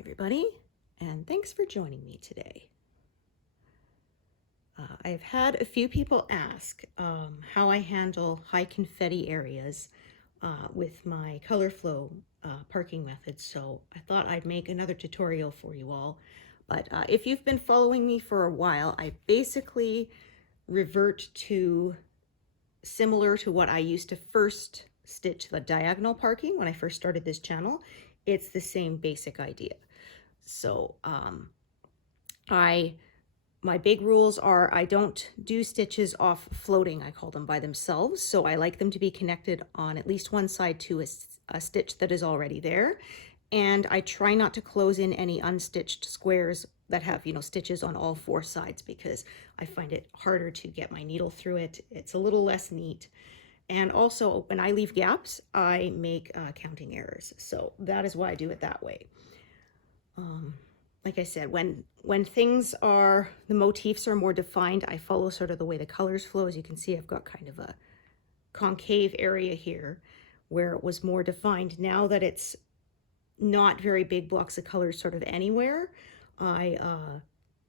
everybody, and thanks for joining me today. I've had a few people ask how I handle high confetti areas with my Colorflow parking method, so I thought I'd make another tutorial for you all. But if you've been following me for a while, I basically revert to similar to what I used to first stitch the diagonal parking when I first started this channel. It's the same basic idea. So my big rules are I don't do stitches off floating, I call them, by themselves. So I like them to be connected on at least one side to a stitch that is already there. And I try not to close in any unstitched squares that have, stitches on all four sides, because I find it harder to get my needle through it. It's a little less neat. And also, when I leave gaps, I make counting errors. So that is why I do it that way. Like I said, when the motifs are more defined, I follow sort of the way the colors flow. As you can see, I've got kind of a concave area here where it was more defined. Now that it's not very big blocks of colors sort of anywhere, I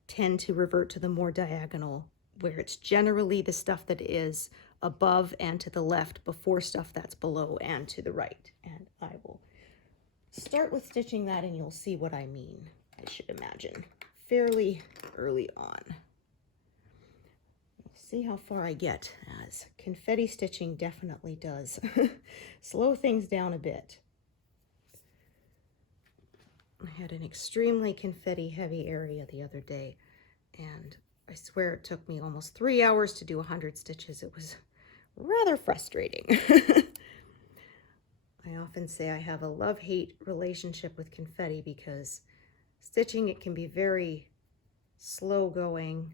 tend to revert to the more diagonal, where it's generally the stuff that is above and to the left before stuff that's below and to the right. And I will start with stitching that and you'll see what I mean, I should imagine, fairly early on. We'll see how far I get, as confetti stitching definitely does slow things down a bit. I had an extremely confetti heavy area the other day, and I swear it took me almost 3 hours to do 100 stitches. It was rather frustrating. I often say I have a love-hate relationship with confetti, because stitching it can be very slow going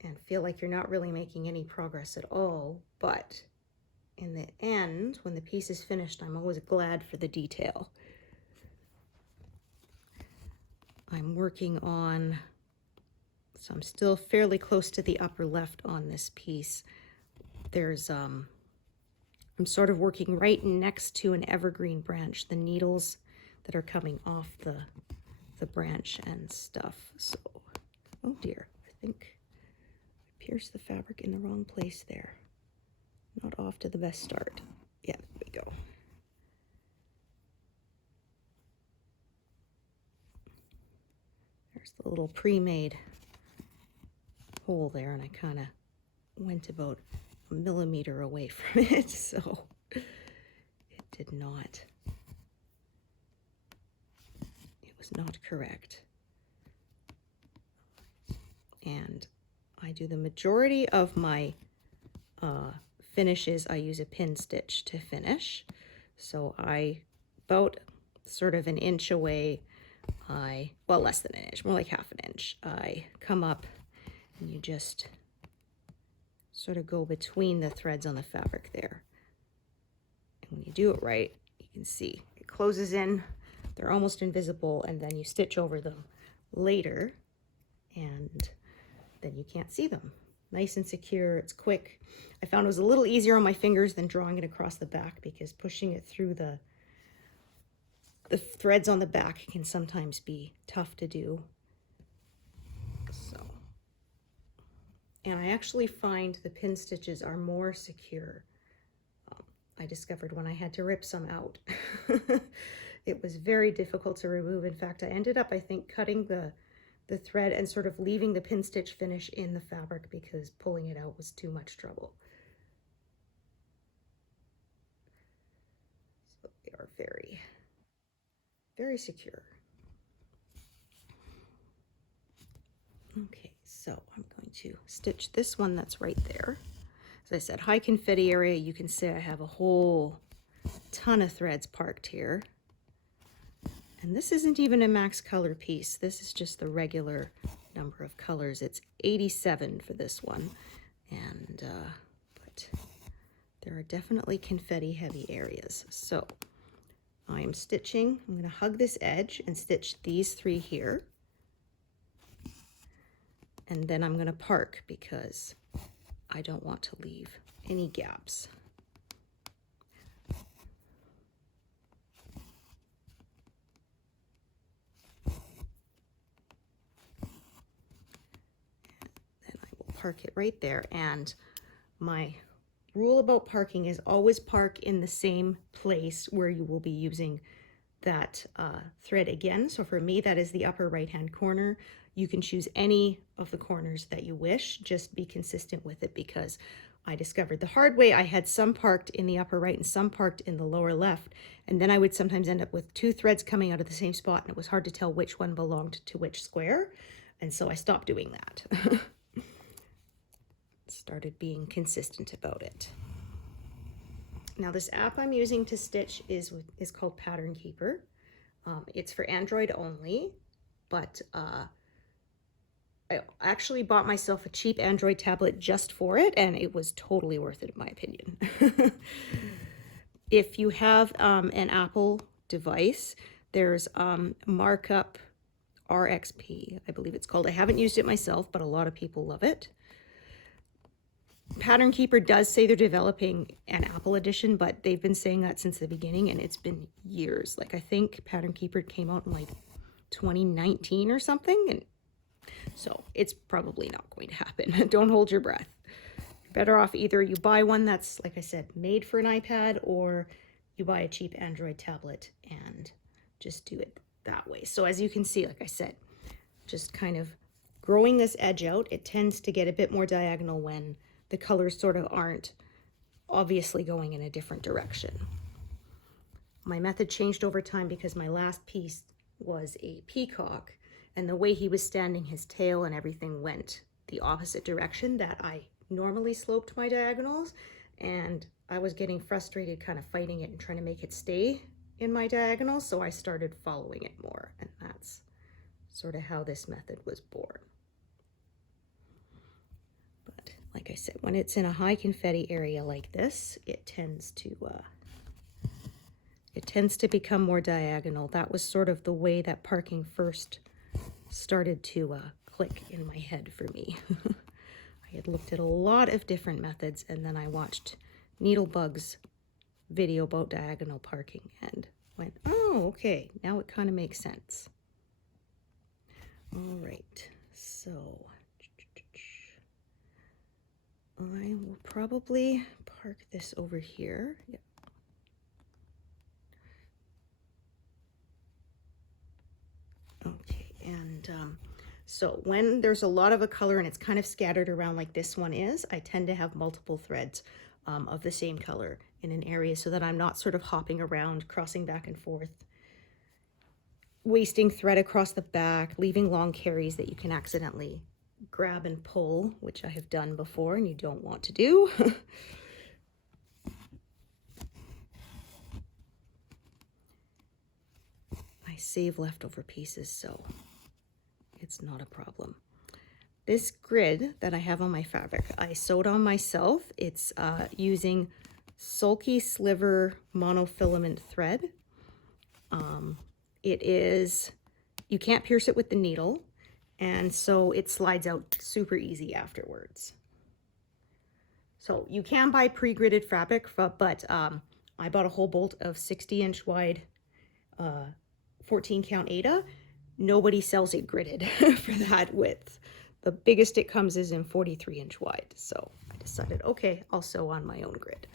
and feel like you're not really making any progress at all. But in the end, when the piece is finished, I'm always glad for the detail. I'm working on, so I'm still fairly close to the upper left on this piece. There's I'm sort of working right next to an evergreen branch, the needles that are coming off the branch and stuff. So, oh dear, I think I pierced the fabric in the wrong place there. Not off to the best start. Yeah, there we go. There's the little pre-made hole there, and I kind of went about a millimeter away from it, so it did not. It was not correct. And I do the majority of my finishes, I use a pin stitch to finish. So about sort of an inch away, well, less than an inch, more like half an inch, I come up and you just sort of go between the threads on the fabric there. And when you do it right, you can see it closes in, they're almost invisible, and then you stitch over them later and then you can't see them. Nice and secure, it's quick. I found it was a little easier on my fingers than drawing it across the back, because pushing it through the threads on the back can sometimes be tough to do. So, and I actually find the pin stitches are more secure. I discovered when I had to rip some out. It was very difficult to remove. In fact, I ended up, I think, cutting the thread and sort of leaving the pin stitch finish in the fabric, because pulling it out was too much trouble. So they are very, very secure. Okay, so I'm going to stitch this one that's right there. As I said, high confetti area, you can see I have a whole ton of threads parked here. And this isn't even a max color piece. This is just the regular number of colors. It's 87 for this one. And, but there are definitely confetti heavy areas. So I'm stitching, I'm going to hug this edge and stitch these three here. And then I'm going to park, because I don't want to leave any gaps. park it right there. And my rule about parking is always park in the same place where you will be using that thread again. So for me, that is the upper right hand corner. You can choose any of the corners that you wish, just be consistent with it, because I discovered the hard way I had some parked in the upper right and some parked in the lower left, and then I would sometimes end up with two threads coming out of the same spot, and it was hard to tell which one belonged to which square, and so I stopped doing that. Started being consistent about it. Now this app I'm using to stitch is called Pattern Keeper. It's for Android only, but I actually bought myself a cheap Android tablet just for it, and it was totally worth it in my opinion. If you have an Apple device, there's Markup RXP, I believe it's called. I haven't used it myself, but a lot of people love it. Pattern Keeper does say they're developing an Apple edition, but they've been saying that since the beginning, and it's been years. Like, I think Pattern Keeper came out in like 2019 or something, and so it's probably not going to happen. Don't hold your breath. You're better off either you buy one that's, like I said, made for an iPad, or you buy a cheap Android tablet and just do it that way. So as you can see, like I said, just kind of growing this edge out, it tends to get a bit more diagonal when the colors sort of aren't obviously going in a different direction. My method changed over time because my last piece was a peacock, and the way he was standing, his tail and everything went the opposite direction that I normally sloped my diagonals, and I was getting frustrated kind of fighting it and trying to make it stay in my diagonals, so I started following it more, and that's sort of how this method was born. But like I said, when it's in a high confetti area like this, it tends to become more diagonal. That was sort of the way that parking first started to click in my head for me. I had looked at a lot of different methods, and then I watched Needlebug's video about diagonal parking and went, oh, okay, now it kind of makes sense. All right, so I will probably park this over here. Yep. Okay, and so when there's a lot of a color and it's kind of scattered around like this one is, I tend to have multiple threads of the same color in an area so that I'm not sort of hopping around, crossing back and forth, wasting thread across the back, leaving long carries that you can accidentally grab and pull, which I have done before and you don't want to do. I save leftover pieces, so it's not a problem. This grid that I have on my fabric, I sewed on myself. It's using Sulky Sliver monofilament thread. It is, you can't pierce it with the needle, and so it slides out super easy afterwards. So you can buy pre-gridded fabric, but I bought a whole bolt of 60-inch wide 14 count Aida. Nobody sells it gridded for that width. The biggest it comes is in 43-inch wide. So I decided, okay, I'll sew on my own grid.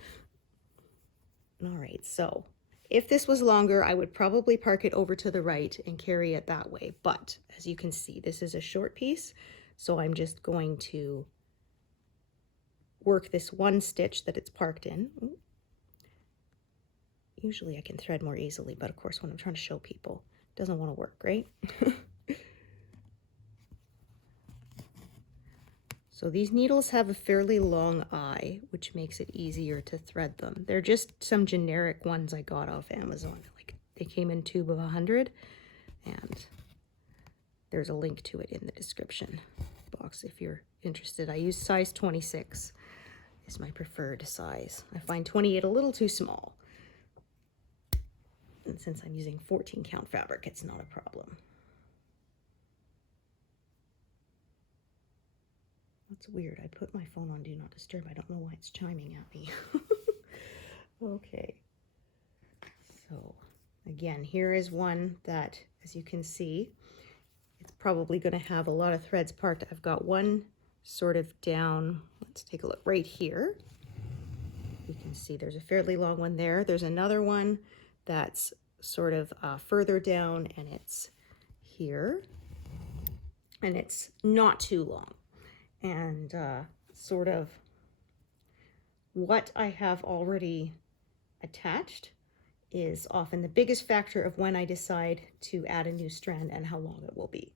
All right, so if this was longer, I would probably park it over to the right and carry it that way. But as you can see, this is a short piece. So I'm just going to work this one stitch that it's parked in. Usually I can thread more easily, but of course when I'm trying to show people, it doesn't want to work, right? So these needles have a fairly long eye, which makes it easier to thread them. They're just some generic ones I got off Amazon. Like, they came in a tube of 100, and there's a link to it in the description box if you're interested. I use size 26 is my preferred size. I find 28 a little too small. And since I'm using 14 count fabric, it's not a problem. That's weird. I put my phone on Do Not Disturb. I don't know why it's chiming at me. Okay. So again, here is one that, as you can see, it's probably going to have a lot of threads parked. I've got one sort of down, let's take a look right here. You can see there's a fairly long one there. There's another one that's sort of further down, and it's here, and it's not too long. And sort of what I have already attached is often the biggest factor of when I decide to add a new strand and how long it will be.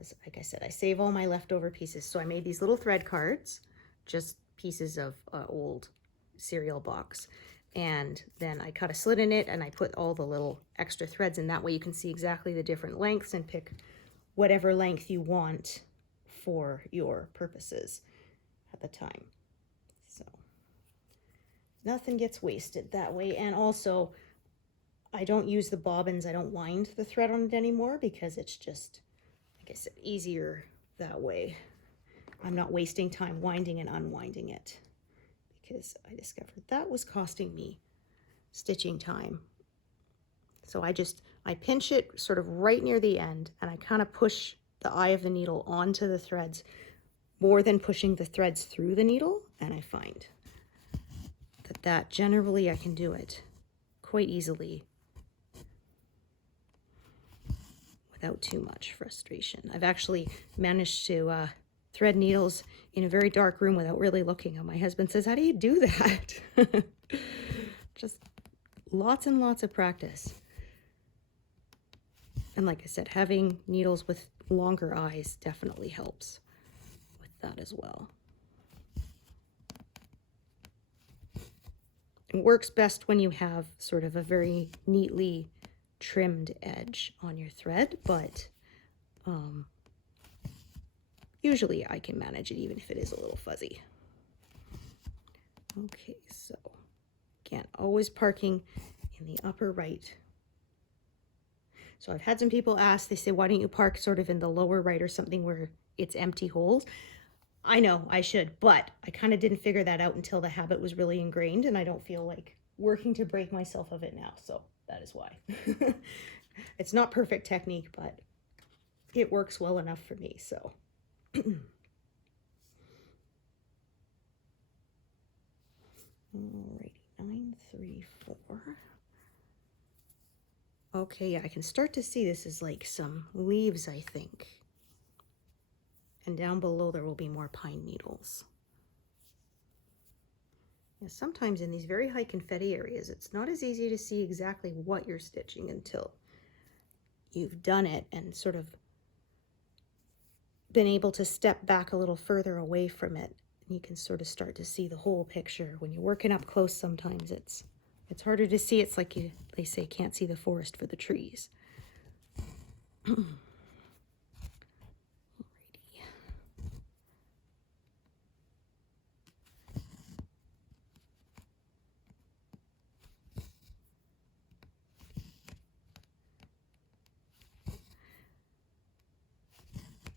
As like I said, I save all my leftover pieces. So I made these little thread cards, just pieces of old cereal box. And then I cut a slit in it and I put all the little extra threads in. That way you can see exactly the different lengths and pick whatever length you want for your purposes at the time. So nothing gets wasted that way. And also, I don't use the bobbins. I don't wind the thread on it anymore because it's just, like I said, easier that way. I'm not wasting time winding and unwinding it because I discovered that was costing me stitching time. So I pinch it sort of right near the end, and I kind of push the eye of the needle onto the threads more than pushing the threads through the needle. And I find that generally I can do it quite easily without too much frustration. I've actually managed to thread needles in a very dark room without really looking. And my husband says, "How do you do that?" Just lots and lots of practice. And like I said, having needles with longer eyes definitely helps with that as well. It works best when you have sort of a very neatly trimmed edge on your thread, but usually I can manage it even if it is a little fuzzy. Okay, so again, always parking in the upper right. So I've had some people ask, they say, why don't you park sort of in the lower right or something where it's empty holes? I know I should, but I kind of didn't figure that out until the habit was really ingrained, and I don't feel like working to break myself of it now. So that is why. It's not perfect technique, but it works well enough for me. So. Alrighty, 9, 3, 4. Okay, yeah, I can start to see this is like some leaves, I think. And down below there will be more pine needles. Yeah, sometimes in these very high confetti areas, it's not as easy to see exactly what you're stitching until you've done it and sort of been able to step back a little further away from it. And you can sort of start to see the whole picture. When you're working up close, sometimes it's harder to see. It's like they say, can't see the forest for the trees.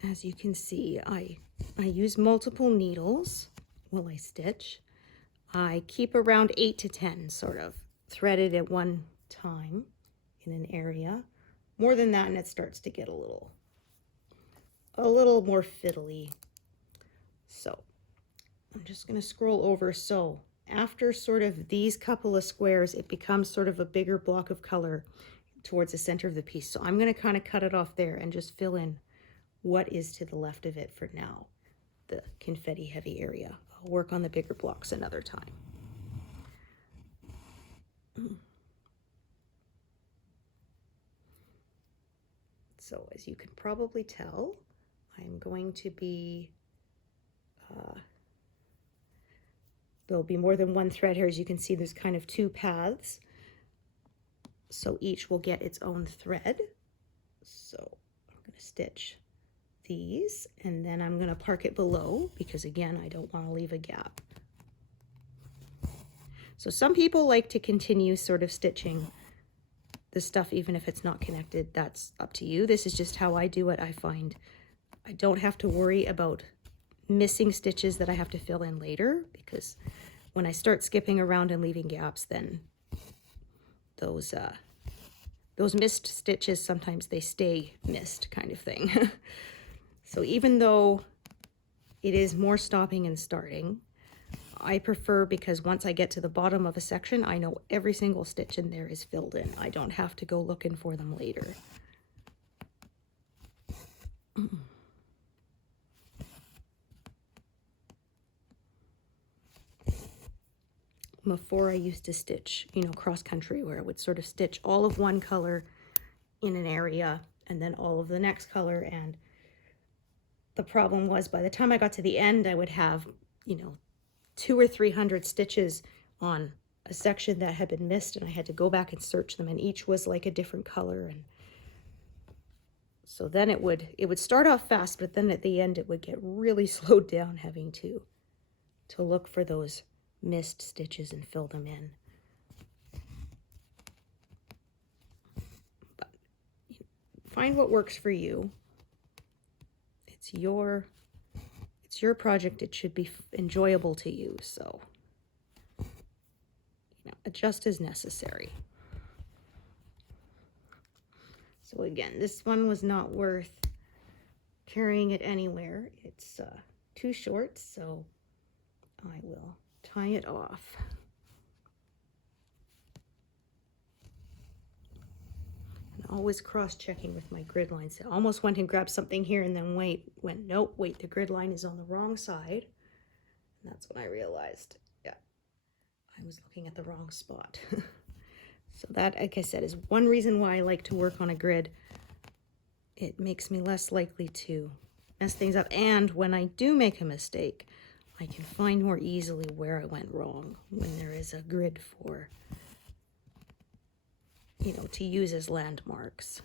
As you can see, I use multiple needles while I stitch. I keep around 8 to 10 sort of threaded at one time in an area. More than that and it starts to get a little more fiddly. So I'm just going to scroll over. So after sort of these couple of squares, it becomes sort of a bigger block of color towards the center of the piece. So I'm going to kind of cut it off there and just fill in what is to the left of it for now, the confetti heavy area. I'll work on the bigger blocks another time. So as you can probably tell, I'm going to be, there'll be more than one thread here. As you can see, there's kind of 2 paths. So each will get its own thread. So I'm going to stitch these, and then I'm going to park it below because again, I don't want to leave a gap. So some people like to continue sort of stitching the stuff even if it's not connected. That's up to you. This is just how I do it. I find I don't have to worry about missing stitches that I have to fill in later, because when I start skipping around and leaving gaps, then those missed stitches, sometimes they stay missed kind of thing. So even though it is more stopping and starting. I prefer, because once I get to the bottom of a section, I know every single stitch in there is filled in. I don't have to go looking for them later. Before I used to stitch, you know, cross country, where I would sort of stitch all of one color in an area and then all of the next color. And the problem was, by the time I got to the end, I would have, you know, 200 or 300 stitches on a section that had been missed, and I had to go back and search them, and each was like a different color. And so then it would start off fast, but then at the end it would get really slowed down, having to look for those missed stitches and fill them in. But find what works for you. It's your project. It should be enjoyable to you, so you know, adjust as necessary. So again, this one was not worth carrying it anywhere. It's too short, so I will tie it off. And always cross-checking with my grid lines. I almost went and grabbed something here and then nope, wait, the grid line is on the wrong side. And that's when I realized, yeah, I was looking at the wrong spot. So that, like I said, is one reason why I like to work on a grid. It makes me less likely to mess things up. And when I do make a mistake, I can find more easily where I went wrong when there is a grid for, you know, to use as landmarks.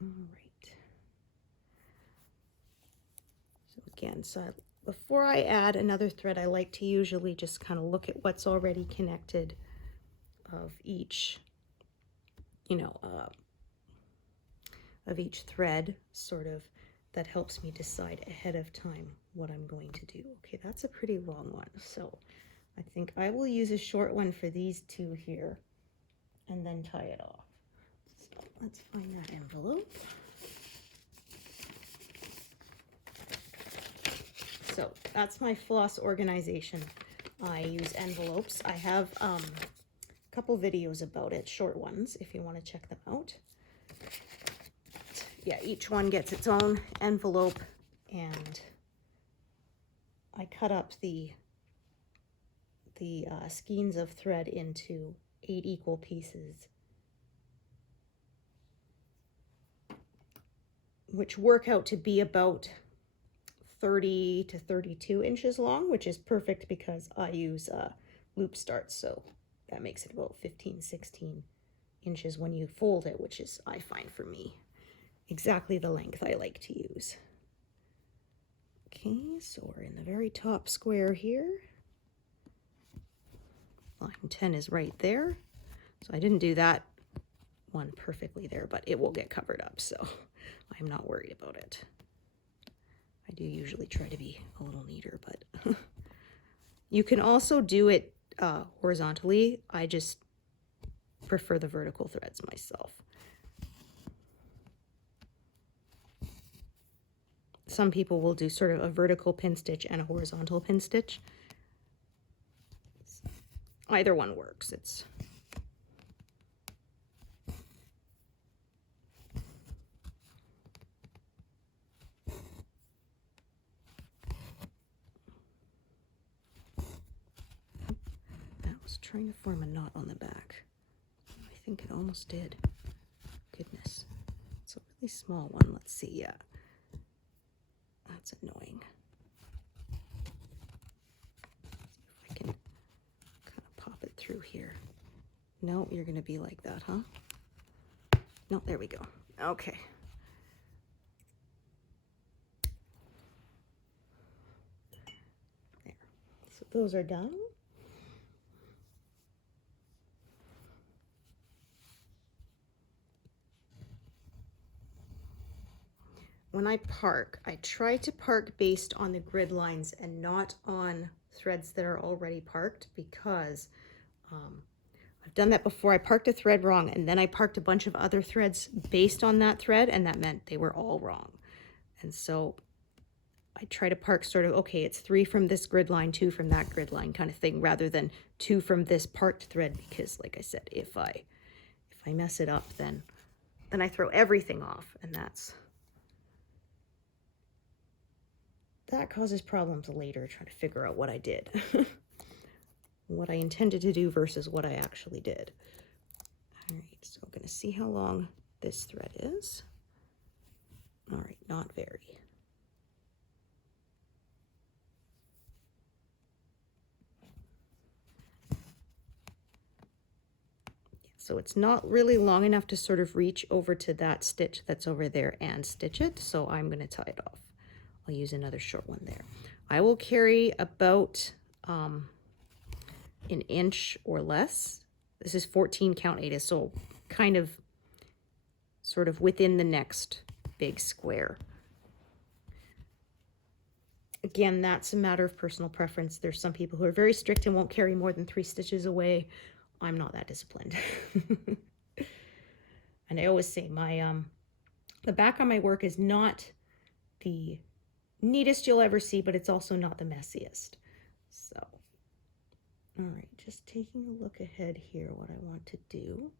All right. So again, before I add another thread, I like to usually just kind of look at what's already connected of each, you know, of each thread, sort of. That helps me decide ahead of time what I'm going to do. Okay, that's a pretty long one, so I think I will use a short one for these two here and then tie it off. So let's find that envelope. So that's my floss organization. I use envelopes. I have a couple videos about it, short ones, if you want to check them out. Yeah, each one gets its own envelope, and I cut up the skeins of thread into 8 equal pieces, which work out to be about 30 to 32 inches long, which is perfect because I use loop starts, so that makes it about 15, 16 inches when you fold it, which is, I find, for me, exactly the length I like to use. Okay, so we're in the very top square here. Line 10 is right there. So I didn't do that one perfectly there, but it will get covered up, so I'm not worried about it. I do usually try to be a little neater, but you can also do it horizontally. I just prefer the vertical threads myself. Some people will do sort of a vertical pin stitch and a horizontal pin stitch. Either one works. That was trying to form a knot on the back. I think it almost did. Goodness. It's a really small one. Let's see. Yeah. That's annoying. If I can kind of pop it through here. No, you're going to be like that, huh? No, there we go. Okay. There. So those are done. When I park, I try to park based on the grid lines and not on threads that are already parked, because I've done that before. I parked a thread wrong, and then I parked a bunch of other threads based on that thread, and that meant they were all wrong. And so I try to park sort of, okay, it's 3 from this grid line, 2 from that grid line kind of thing, rather than 2 from this parked thread, because like I said, if I mess it up, then I throw everything off, and that causes problems later trying to figure out what I did. What I intended to do versus what I actually did. All right, so I'm going to see how long this thread is. All right, not very. So it's not really long enough to sort of reach over to that stitch that's over there and stitch it, so I'm going to tie it off. I'll use another short one there. I will carry about an inch or less. This is 14 count Aida, so kind of sort of within the next big square. Again, that's a matter of personal preference. There's some people who are very strict and won't carry more than 3 stitches away. I'm not that disciplined. And I always say my the back on my work is not the neatest you'll ever see, but it's also not the messiest. So all right, just taking a look ahead here, what I want to do.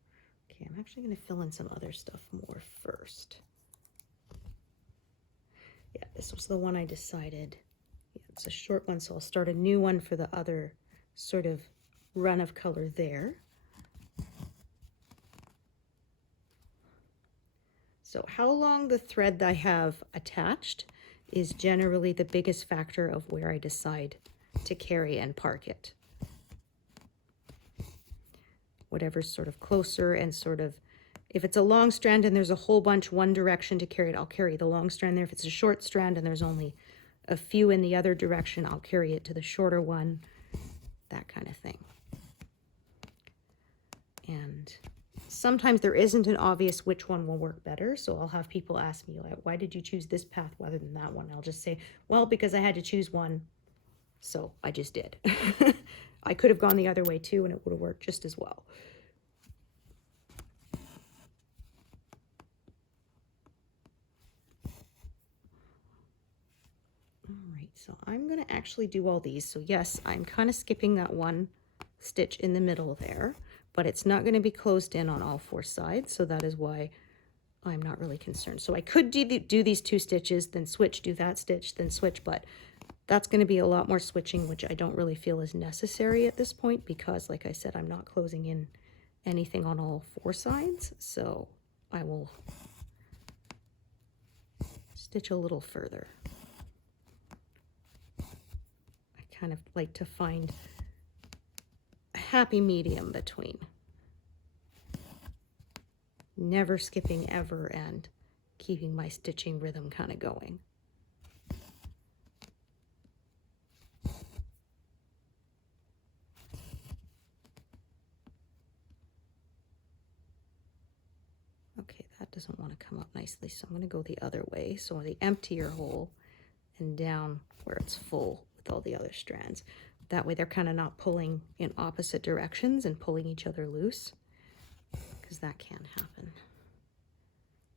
Okay, I'm actually going to fill in some other stuff more first. Yeah, this was the one I decided. Yeah, it's a short one, so I'll start a new one for the other sort of run of color there. So how long the thread I have attached is generally the biggest factor of where I decide to carry and park it. Whatever's sort of closer and sort of, if it's a long strand and there's a whole bunch one direction to carry it, I'll carry the long strand there. If it's a short strand and there's only a few in the other direction, I'll carry it to the shorter one, that kind of thing. And sometimes there isn't an obvious which one will work better, so I'll have people ask me, like, why did you choose this path rather than that one? I'll just say, well, because I had to choose one, so I just did. I could have gone the other way too, and it would have worked just as well. All right, so I'm going to actually do all these. So yes, I'm kind of skipping that one stitch in the middle there, but it's not going to be closed in on all 4 sides, so that is why I'm not really concerned. So I could do these 2 stitches, then switch, do that stitch, then switch, but that's going to be a lot more switching, which I don't really feel is necessary at this point because, like I said, I'm not closing in anything on all 4 sides, so I will stitch a little further. I kind of like to find a happy medium between never skipping ever and keeping my stitching rhythm kind of going. Okay, that doesn't want to come up nicely, so I'm going to go the other way. So the emptier hole and down where it's full with all the other strands. That way they're kind of not pulling in opposite directions and pulling each other loose, because that can happen.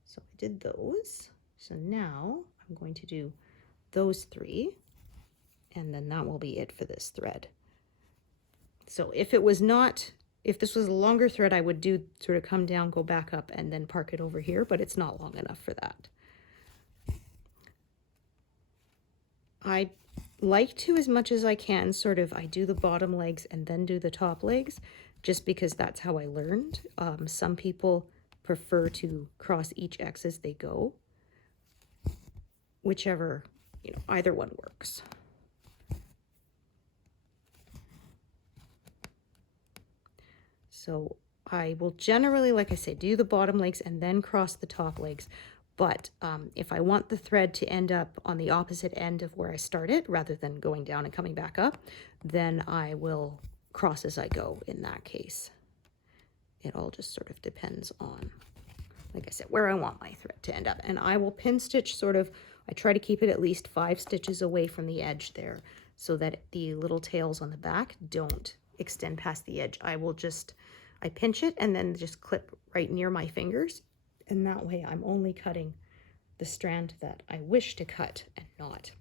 So I did those. So now I'm going to do those 3, and then that will be it for this thread. So if it was not, if this was a longer thread, I would do sort of come down, go back up, and then park it over here, but it's not long enough for that. I like to, as much as I can, sort of, I do the bottom legs and then do the top legs, just because that's how I learned. Some people prefer to cross each X as they go. Whichever, you know, either one works. So I will generally, like I say, do the bottom legs and then cross the top legs. But if I want the thread to end up on the opposite end of where I started, rather than going down and coming back up, then I will cross as I go in that case. It all just sort of depends on, like I said, where I want my thread to end up. And I will pin stitch sort of, I try to keep it at least 5 stitches away from the edge there so that the little tails on the back don't extend past the edge. I will just I pinch it and then just clip right near my fingers. And that way I'm only cutting the strand that I wish to cut and not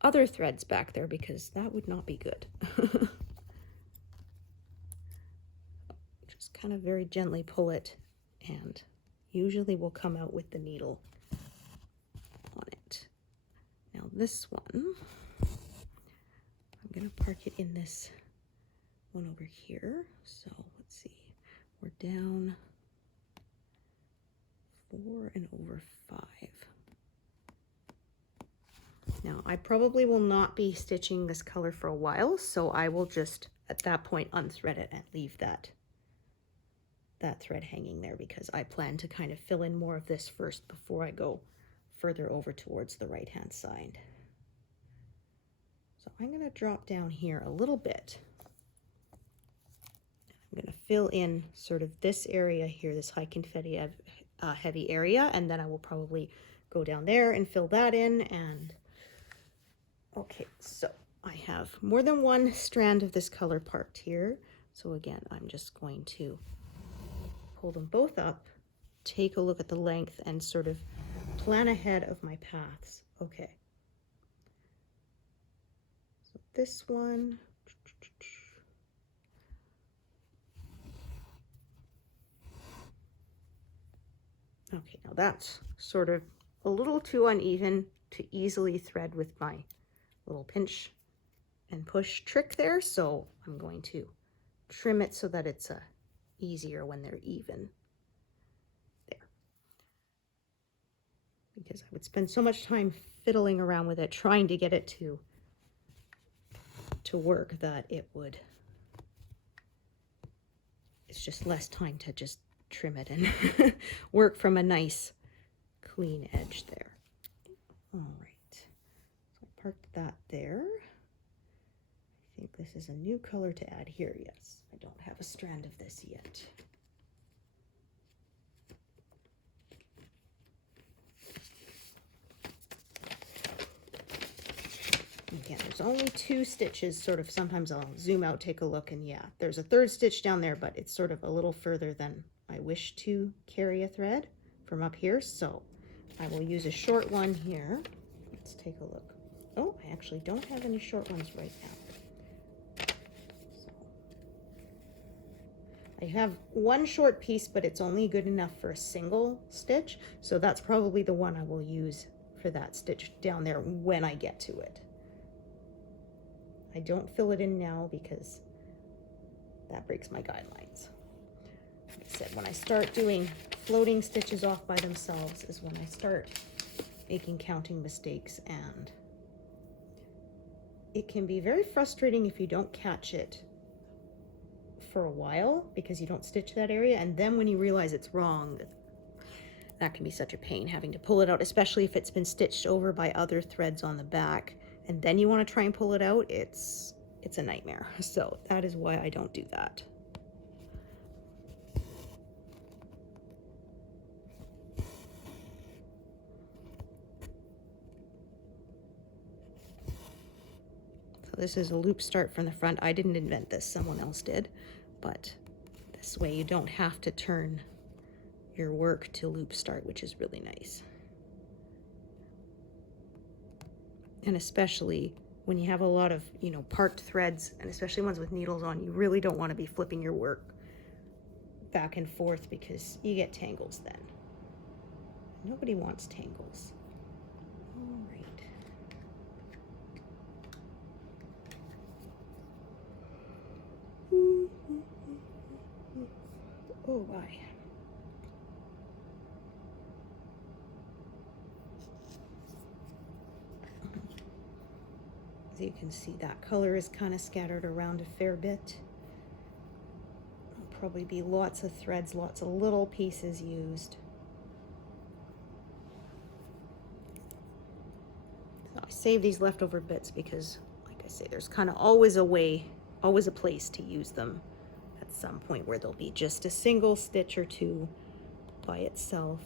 other threads back there, because that would not be good. Just kind of very gently pull it, and usually we'll come out with the needle on it. Now this one, I'm going to park it in this one over here. So let's see, we're down 4 and over 5. Now I probably will not be stitching this color for a while, so I will just at that point unthread it and leave that thread hanging there, because I plan to kind of fill in more of this first before I go further over towards the right hand side. So I'm going to drop down here a little bit. I'm going to fill in sort of this area here, this high confetti heavy area, and then I will probably go down there and fill that in. And okay, so I have more than one strand of this color parked here. So again, I'm just going to pull them both up, take a look at the length, and sort of plan ahead of my paths. Okay. So this one. Okay, now that's sort of a little too uneven to easily thread with my little pinch and push trick there, so I'm going to trim it so that it's easier when they're even there. Because I would spend so much time fiddling around with it, trying to get it to work, that it's just less time to just trim it and work from a nice clean edge there. All right, so I parked that there. I think this is a new color to add here. Yes, I don't have a strand of this yet. Again, there's only 2 stitches, sort of. Sometimes I'll zoom out, take a look, and yeah, there's a 3rd stitch down there, but it's sort of a little further than I wish to carry a thread from up here, so I will use a short one here. Let's take a look. Oh, I actually don't have any short ones right now. So I have one short piece, but it's only good enough for a single stitch, so that's probably the one I will use for that stitch down there when I get to it. I don't fill it in now because that breaks my guidelines. Like I said, when I start doing floating stitches off by themselves is when I start making counting mistakes, and it can be very frustrating if you don't catch it for a while because you don't stitch that area, and then when you realize it's wrong, that can be such a pain having to pull it out, especially if it's been stitched over by other threads on the back, and then you want to try and pull it out. It's a nightmare. So that is why I don't do that. So this is a loop start from the front. I didn't invent this, someone else did, but this way you don't have to turn your work to loop start, which is really nice. And especially when you have a lot of, parked threads, and especially ones with needles on, you really don't want to be flipping your work back and forth because you get tangles then. Nobody wants tangles. All right. Oh, my. As you can see, that color is kind of scattered around a fair bit. There'll probably be lots of threads, lots of little pieces used. So I save these leftover bits because, like I say, there's kind of always a way, always a place to use them at some point where there'll be just a single stitch or two by itself.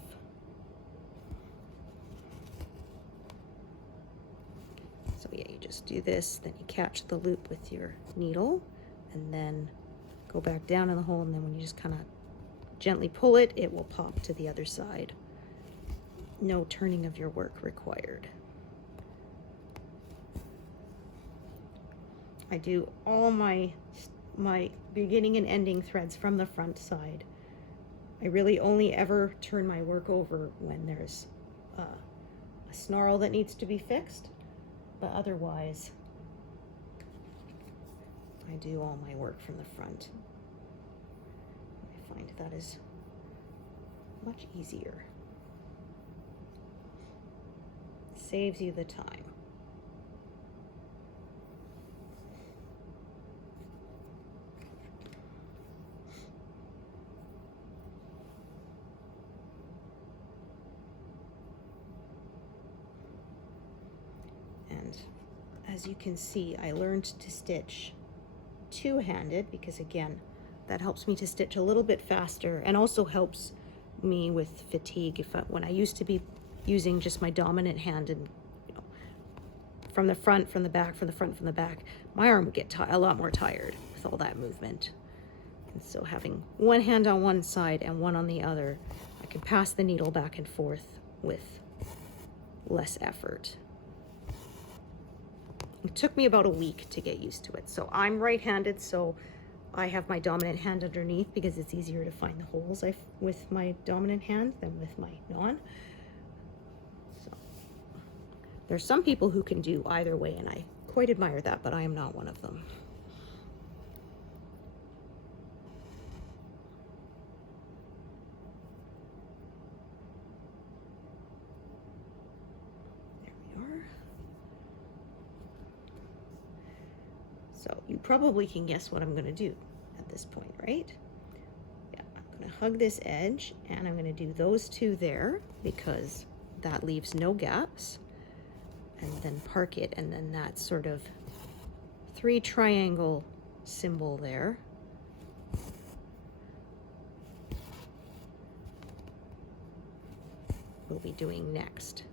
So yeah, you just do this, then you catch the loop with your needle, and then go back down in the hole, and then when you just kind of gently pull it, it will pop to the other side. No turning of your work required. I do all my beginning and ending threads from the front side. I really only ever turn my work over when there's a snarl that needs to be fixed, but otherwise I do all my work from the front. I find that is much easier. Saves you the time. And as you can see, I learned to stitch two-handed because, again, that helps me to stitch a little bit faster and also helps me with fatigue. When I used to be using just my dominant hand and, you know, from the front, from the back, from the front, from the back, my arm would get a lot more tired with all that movement. And so having one hand on one side and one on the other, I can pass the needle back and forth with less effort. It took me about a week to get used to it. So I'm right-handed, so I have my dominant hand underneath because it's easier to find the holes with my dominant hand than with my non. So there's some people who can do either way, and I quite admire that, but I am not one of them. There we are. So you probably can guess what I'm going to do at this point, right? Yeah, I'm going to hug this edge, and I'm going to do those two there because that leaves no gaps, and then park it, and then that sort of 3 triangle symbol there. We'll be doing next.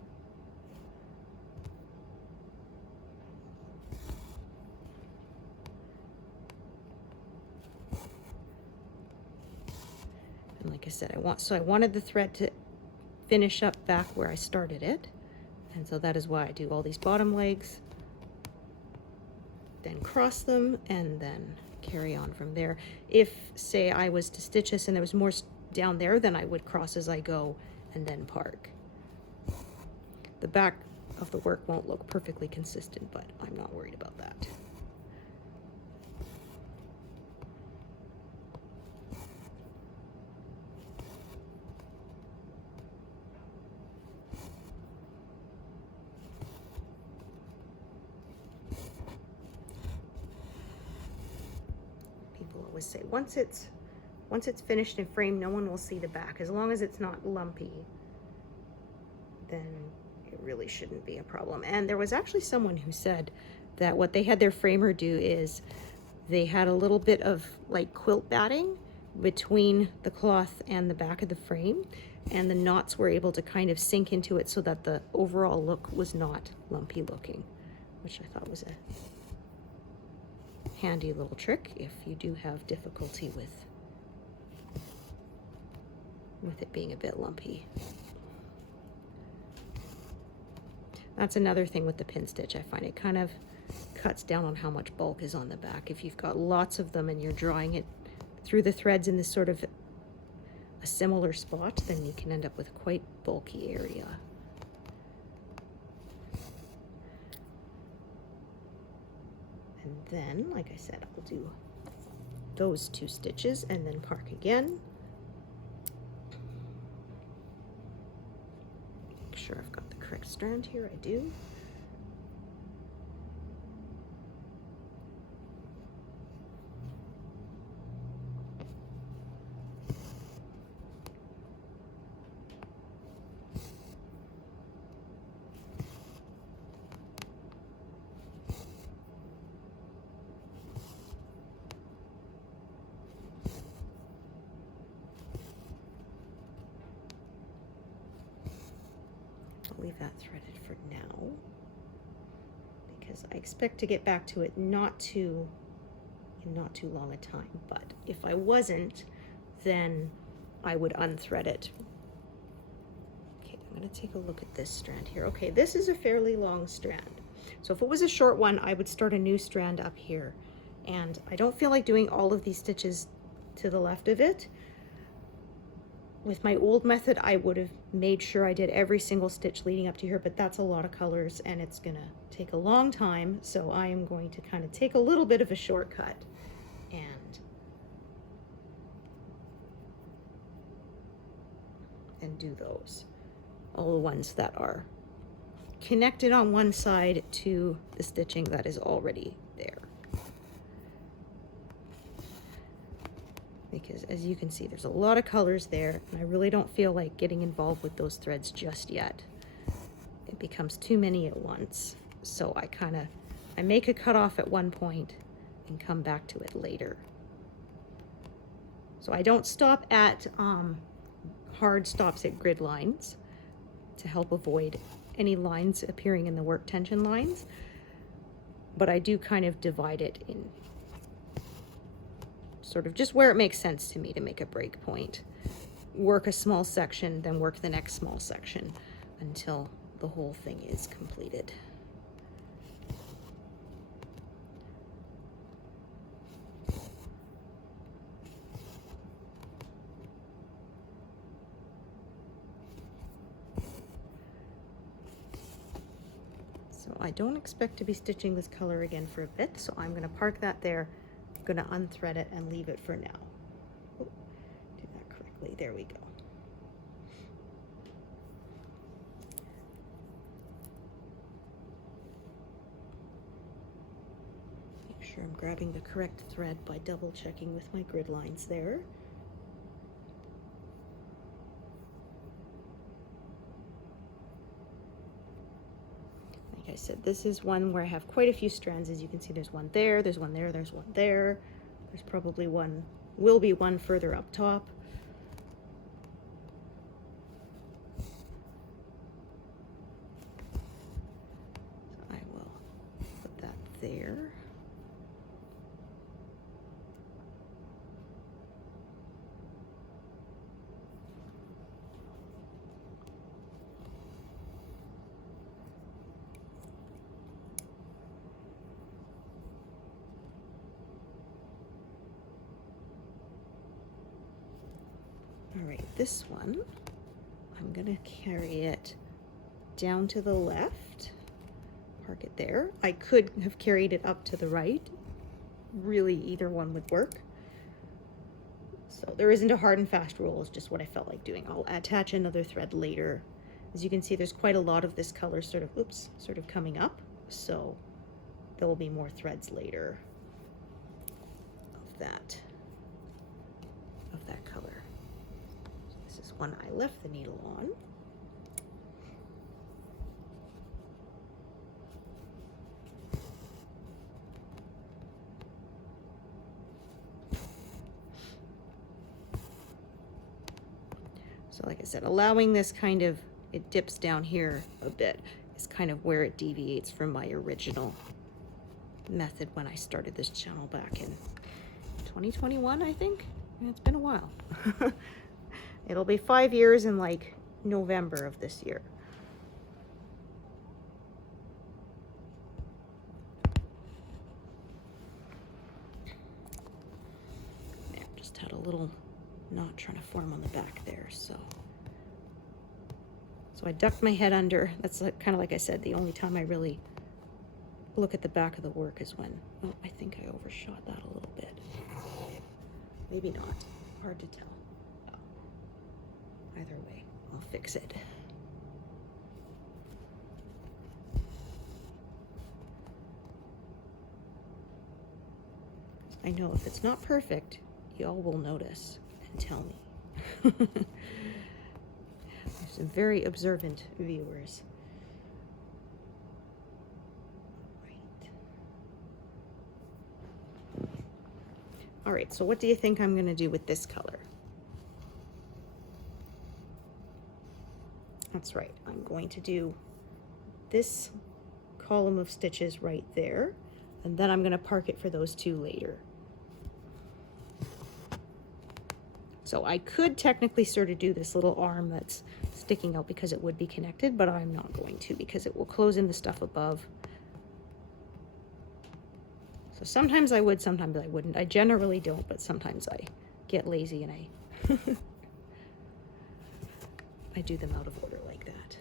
And like I said, I wanted the thread to finish up back where I started it. And so that is why I do all these bottom legs, then cross them, and then carry on from there. If, say, I was to stitch this and there was more down there, then I would cross as I go and then park. The back of the work won't look perfectly consistent, but I'm not worried about that. People always say once it's finished and framed, no one will see the back. As long as it's not lumpy, then it really shouldn't be a problem. And there was actually someone who said that what they had their framer do is they had a little bit of like quilt batting between the cloth and the back of the frame, and the knots were able to kind of sink into it so that the overall look was not lumpy looking, which I thought was a handy little trick if you do have difficulty with it being a bit lumpy. That's another thing with the pin stitch. I find it kind of cuts down on how much bulk is on the back. If you've got lots of them and you're drawing it through the threads in this sort of a similar spot, then you can end up with a quite bulky area. And then, like I said, I'll do those 2 stitches and then park again. Make sure I've got the correct strand here. I do. I'll leave that threaded for now because I expect to get back to it not too in not too long a time. But if I wasn't, then I would unthread it. Okay, I'm going to take a look at this strand here. Okay, this is a fairly long strand. So if it was a short one, I would start a new strand up here. And I don't feel like doing all of these stitches to the left of it. With my old method, I would have made sure I did every single stitch leading up to here, but that's a lot of colors and it's gonna take a long time. So I am going to kind of take a little bit of a shortcut and do those. All the ones that are connected on one side to the stitching that is already there. Because as you can see, there's a lot of colors there, and I really don't feel like getting involved with those threads just yet. It becomes too many at once. So I make a cutoff at one point and come back to it later. So I don't stop at hard stops at grid lines to help avoid any lines appearing in the work tension lines, but I do kind of divide it in sort of just where it makes sense to me to make a break point. Work a small section, then work the next small section until the whole thing is completed. So I don't expect to be stitching this color again for a bit, so I'm going to park that there. I'm going to unthread it and leave it for now. Oh, do that correctly. There we go. Make sure I'm grabbing the correct thread by double checking with my grid lines there. Like I said, this is one where I have quite a few strands. As you can see, there's one there, there's one there, there's one there. There's probably one, will be one further up top. So I will put that there. All right, this one, I'm gonna carry it down to the left, park it there. I could have carried it up to the right. Really, either one would work. So there isn't a hard and fast rule, it's just what I felt like doing. I'll attach another thread later. As you can see, there's quite a lot of this color sort of coming up. So there will be more threads later of that color. One I left the needle on. So like I said, allowing this kind of, it dips down here a bit, is kind of where it deviates from my original method when I started this channel back in 2021, I think. It's been a while. It'll be 5 years in like November of this year. There, just had a little knot trying to form on the back there, so I ducked my head under. That's kind of like I said, the only time I really look at the back of the work is when, oh, I think I overshot that a little bit. Maybe not, hard to tell. Either way, I'll fix it. I know if it's not perfect, y'all will notice and tell me. There's some very observant viewers. All right, so what do you think I'm going to do with this color? That's right, I'm going to do this column of stitches right there, and then I'm going to park it for those two later. So I could technically sort of do this little arm that's sticking out because it would be connected, but I'm not going to because it will close in the stuff above. So sometimes I would, sometimes I wouldn't. I generally don't, but sometimes I get lazy and I do them out of order like that.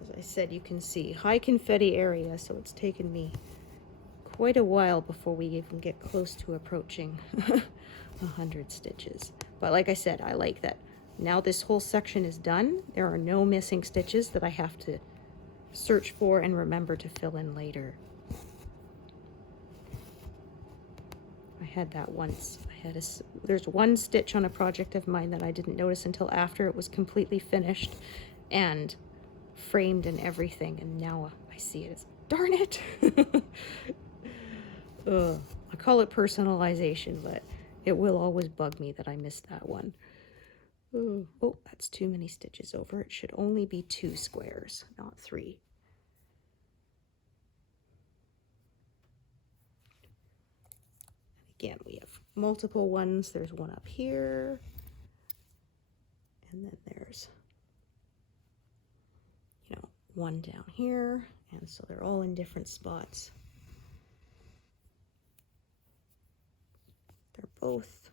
As I said, you can see high confetti area, so it's taken me quite a while before we even get close to approaching 100 stitches. But like I said, I like that now this whole section is done. There are no missing stitches that I have to search for and remember to fill in later. I had that once. There's one stitch on a project of mine that I didn't notice until after it was completely finished and framed and everything, and now I see it. It's darn it. I call it personalization, but it will always bug me that I missed that one. Oh, that's too many stitches over. It should only be 2 squares, not 3. Again, we have multiple ones. There's one up here, and then there's, one down here, and so they're all in different spots. They're both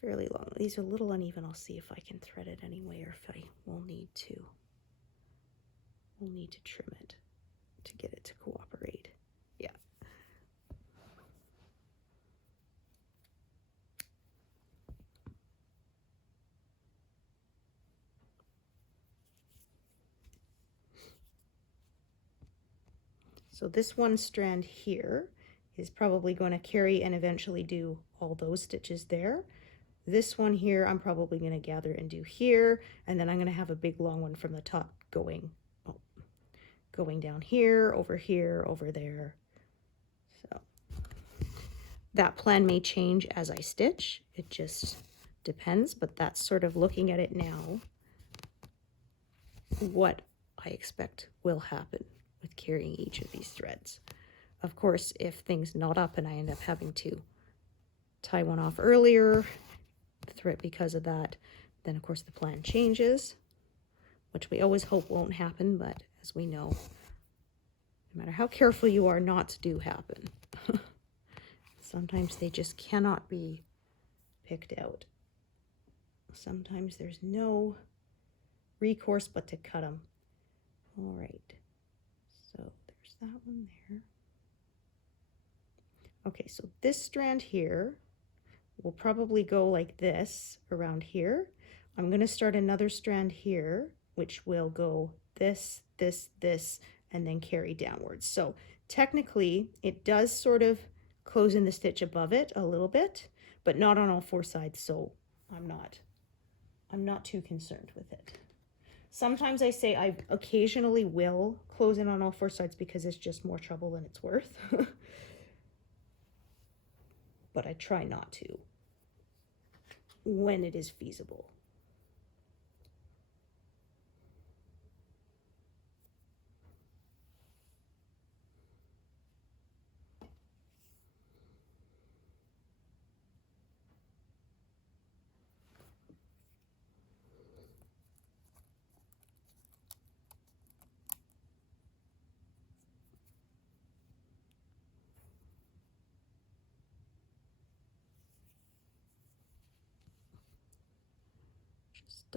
fairly long. These are a little uneven. I'll see if I can thread it anyway, or if I will need to. We'll need to trim it to get it to cooperate. Yeah. So this one strand here is probably going to carry and eventually do all those stitches there. This one here I'm probably going to gather and do here, and then I'm going to have a big long one from the top going down here, over there. So that plan may change as I stitch. It just depends, but that's sort of looking at it now, what I expect will happen with carrying each of these threads. Of course, if things knot up and I end up having to tie one off earlier, thread because of that, then of course the plan changes, which we always hope won't happen, but as we know, no matter how careful you are, knots do happen. Sometimes they just cannot be picked out. Sometimes there's no recourse but to cut them. All right, so there's that one there. Okay, so this strand here will probably go like this around here. I'm going to start another strand here, which will go this, and then carry downwards. So technically it does sort of close in the stitch above it a little bit, but not on all 4 sides, so I'm not too concerned with it. Sometimes I say I occasionally will close in on all 4 sides because it's just more trouble than it's worth. But I try not to when it is feasible.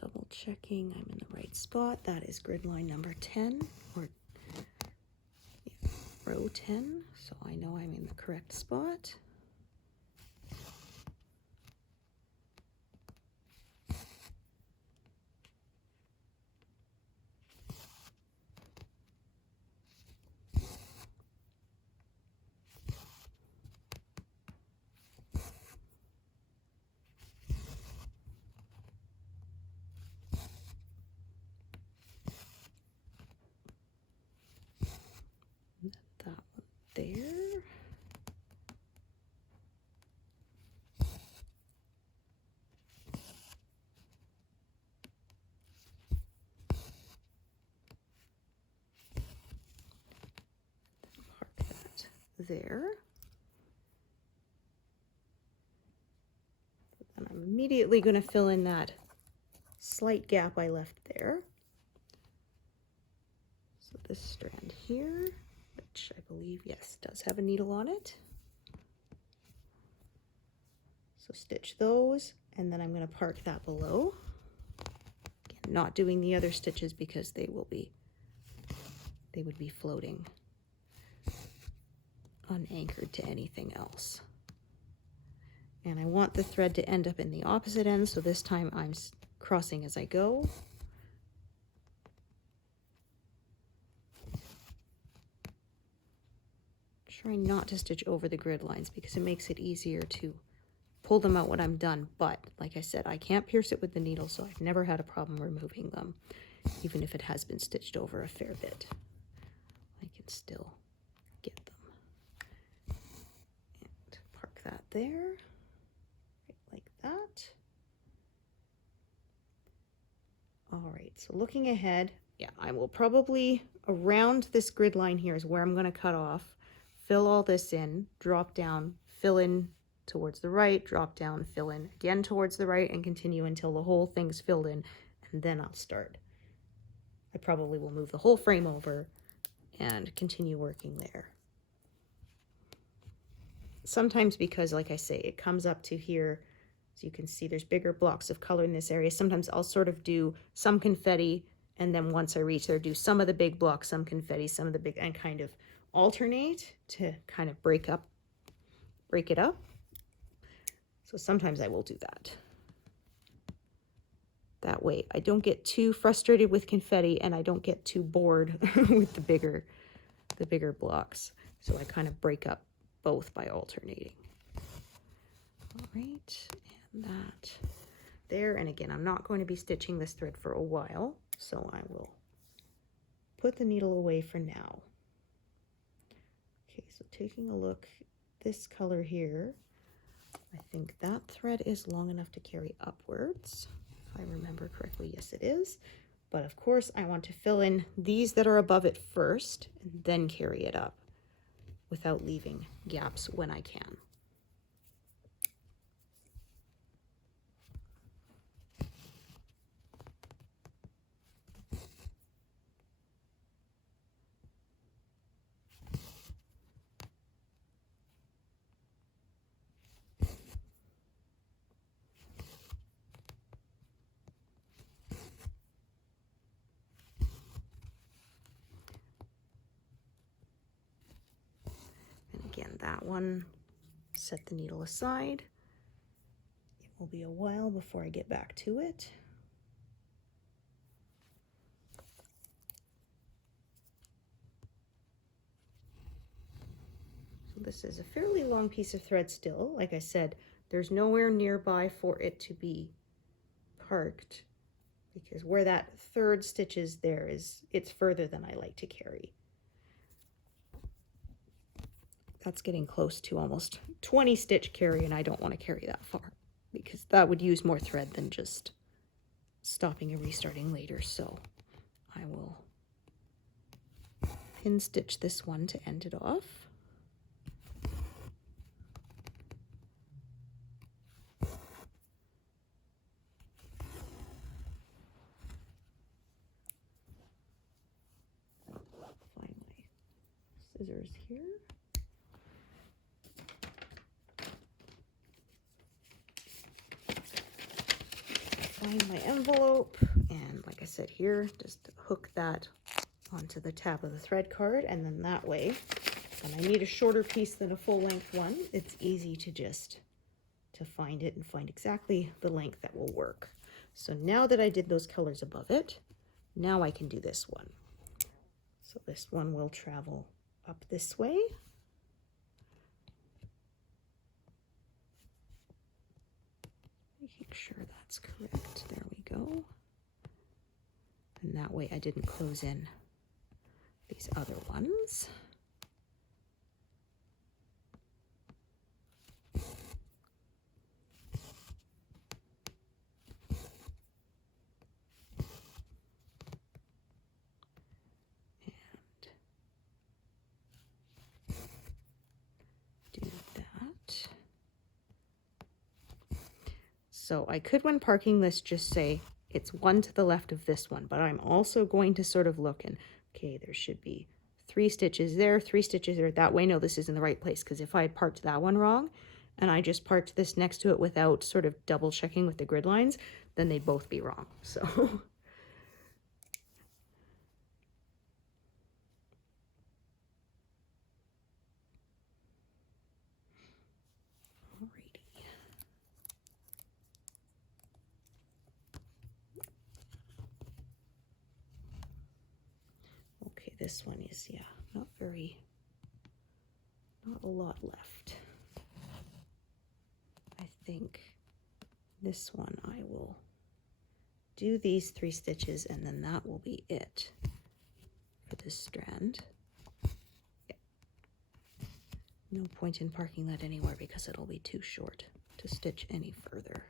Double checking I'm in the right spot. That is grid line number 10, or row 10, so I know I'm in the correct spot. That one there. there. And I'm immediately going to fill in that slight gap I left there. So this strand here, which I believe, yes, does have a needle on it. So stitch those, and then I'm going to park that below. Again, not doing the other stitches because they would be floating unanchored to anything else. And I want the thread to end up in the opposite end, so this time I'm crossing as I go. Trying not to stitch over the grid lines because it makes it easier to pull them out when I'm done, but like I said, I can't pierce it with the needle, so I've never had a problem removing them, even if it has been stitched over a fair bit. I can still get them. And park that there, right like that. All right, so looking ahead, yeah, I will probably, around this grid line here is where I'm going to cut off, fill all this in, drop down, fill in towards the right, drop down, fill in again towards the right, and continue until the whole thing's filled in, and then I'll start. I probably will move the whole frame over and continue working there. Sometimes because, like I say, it comes up to here, as you can see, there's bigger blocks of color in this area. Sometimes I'll sort of do some confetti, and then once I reach there, do some of the big blocks, some confetti, some of the big, and kind of alternate to kind of break it up. So sometimes I will do that. That way I don't get too frustrated with confetti and I don't get too bored with the bigger blocks. So I kind of break up both by alternating. All right, and that there. And again, I'm not going to be stitching this thread for a while, so I will put the needle away for now. Okay, so taking a look, this color here, I think that thread is long enough to carry upwards. If I remember correctly, yes it is. But of course I want to fill in these that are above it first and then carry it up without leaving gaps when I can. Again, that one, set the needle aside. It will be a while before I get back to it. So this is a fairly long piece of thread still. Like I said, there's nowhere nearby for it to be parked because where that third stitch is there it's further than I like to carry. That's getting close to almost 20 stitch carry, and I don't want to carry that far because that would use more thread than just stopping and restarting later. So I will pin stitch this one to end it off. Find my scissors here. Find my envelope, and like I said here, just hook that onto the tab of the thread card, and then that way, when I need a shorter piece than a full-length one, it's easy to just find it and find exactly the length that will work. So now that I did those colors above it, now I can do this one. So this one will travel up this way. Making sure that's correct. There we go. And that way I didn't close in these other ones. So I could, when parking this, just say it's one to the left of this one, but I'm also going to sort of look and, okay, there should be 3 stitches there, 3 stitches there. That way, no, this is in the right place, because if I had parked that one wrong and I just parked this next to it without sort of double checking with the grid lines, then they'd both be wrong. So alrighty. Okay, this one is, yeah, not a lot left. I think this one I will do these 3 stitches, and then that will be it for this strand. Yeah. No point in parking that anywhere because it'll be too short to stitch any further.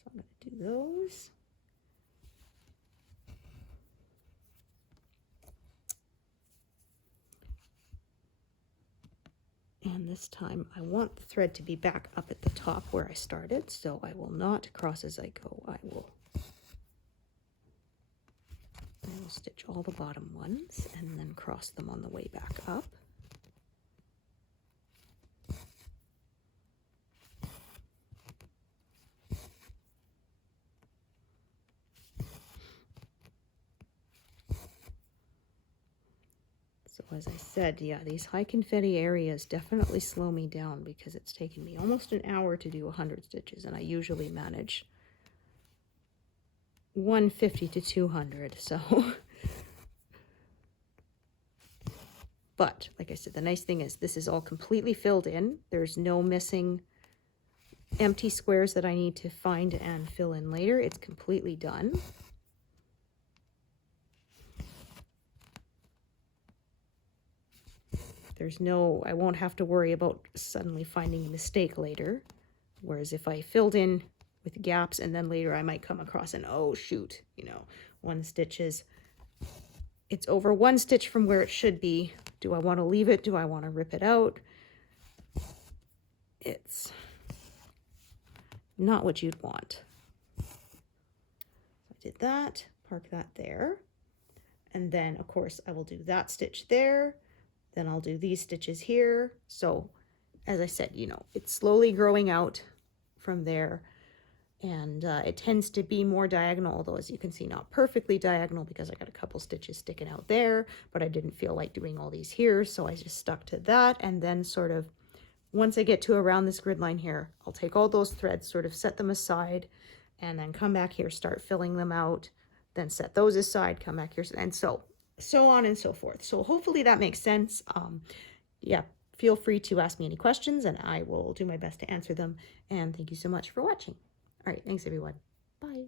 So I'm going to do those. And this time I want the thread to be back up at the top where I started, so I will not cross as I go. I will stitch all the bottom ones and then cross them on the way back up. So as I said, yeah, these high confetti areas definitely slow me down because it's taken me almost an hour to do 100 stitches, and I usually manage 150 to 200, so. But like I said, the nice thing is this is all completely filled in. There's no missing empty squares that I need to find and fill in later. It's completely done. I won't have to worry about suddenly finding a mistake later. Whereas if I filled in with gaps and then later I might come across an, oh shoot, you know, 1 stitch is, it's over 1 stitch from where it should be. Do I want to leave it? Do I want to rip it out? It's not what you'd want. So I did that, park that there. And then of course I will do that stitch there. Then I'll do these stitches here. So as I said, you know, it's slowly growing out from there. And it tends to be more diagonal, although as you can see, not perfectly diagonal because I got a couple stitches sticking out there, but I didn't feel like doing all these here. So I just stuck to that. And then sort of, once I get to around this grid line here, I'll take all those threads, sort of set them aside, and then come back here, start filling them out, then set those aside, come back here, and so on and so forth. So hopefully that makes sense. Yeah, feel free to ask me any questions and I will do my best to answer them. And thank you so much for watching. All right, thanks everyone. Bye.